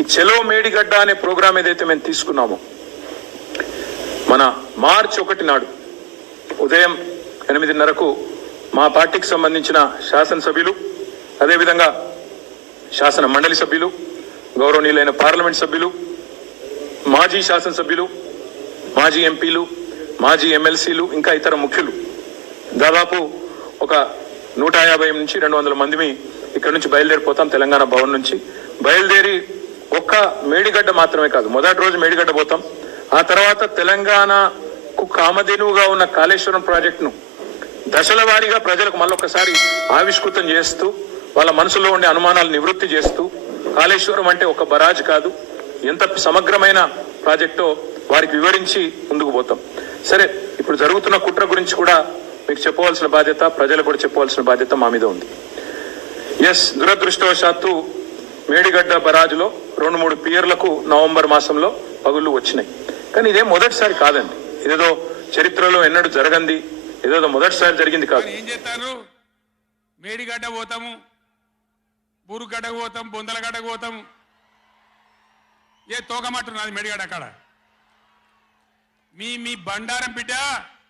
ఈ చెలో మేడిగడ్డ అనే ప్రోగ్రాం ఏదైతే మేము తీసుకున్నామో మన మార్చి 1 నాడు ఉదయం 8:30కు మా పార్టీకి సంబంధించిన శాసనసభ్యులు, అదేవిధంగా శాసన మండలి సభ్యులు, గౌరవనీయులైన పార్లమెంట్ సభ్యులు, మాజీ శాసనసభ్యులు, మాజీ ఎంపీలు, మాజీ ఎమ్మెల్సీలు, ఇంకా ఇతర ముఖ్యులు దాదాపు ఒక 150 నుంచి 200 మందిని ఇక్కడ నుంచి బయలుదేరిపోతాం. తెలంగాణ భవన్ నుంచి బయలుదేరి ఒక్క మేడిగడ్డ మాత్రమే కాదు, మొదటి రోజు మేడిగడ్డ పోతాం. ఆ తర్వాత తెలంగాణకు కామధేనువుగా ఉన్న కాళేశ్వరం ప్రాజెక్టును దశల వారీగా ప్రజలకు మళ్ళొకసారి ఆవిష్కృతం చేస్తూ, వాళ్ళ మనసులో ఉండే అనుమానాలు నివృత్తి చేస్తూ, కాళేశ్వరం అంటే ఒక బరాజ్ కాదు, ఎంత సమగ్రమైన ప్రాజెక్టో వారికి వివరించి ముందుకు పోతాం. సరే, ఇప్పుడు జరుగుతున్న కుట్ర గురించి కూడా మీకు చెప్పవలసిన బాధ్యత, ప్రజలకు కూడా చెప్పవలసిన బాధ్యత మా మీద ఉంది. ఎస్, దురదృష్టవశాత్తు మేడిగడ్డ బరాజ్లో 2-3 పియర్లకు నవంబర్ మాసంలో పగుళ్లు వచ్చినాయి. కానీ ఇదేం మొదటిసారి కాదండి, ఇదేదో చరిత్రలో ఎన్నడూ జరగంది, ఏదో మొదటిసారి జరిగింది కాదు. ఏం చేస్తారు? మేడిగడ్డ పోతాము, బూరుగడ్డకు పోతాం, బొందలగడ్డకు పోతాం, ఏ తోకమట్టున్నది మేడిగడ్డ అక్కడ. మీ బండారం బిడ్డ